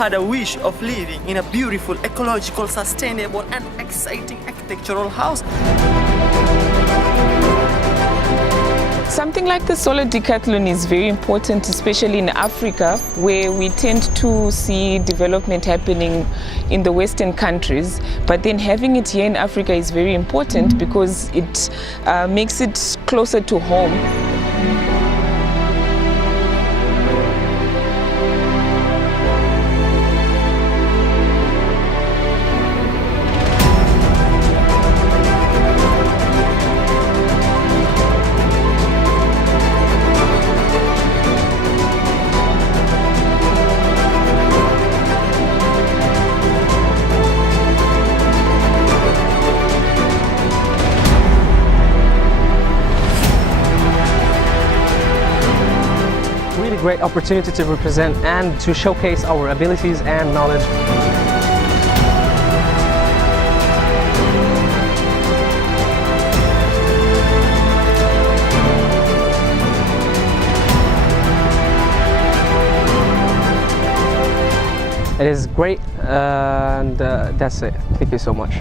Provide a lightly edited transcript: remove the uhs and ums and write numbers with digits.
had a wish of living in a beautiful, ecological, sustainable and exciting architectural house. Something like the solar decathlon is very important, especially in Africa, where we tend to see development happening in the Western countries. But then having it here in Africa is very important because it makes it closer to home. Great opportunity to represent and to showcase our abilities and knowledge. It is great and that's it. Thank you so much.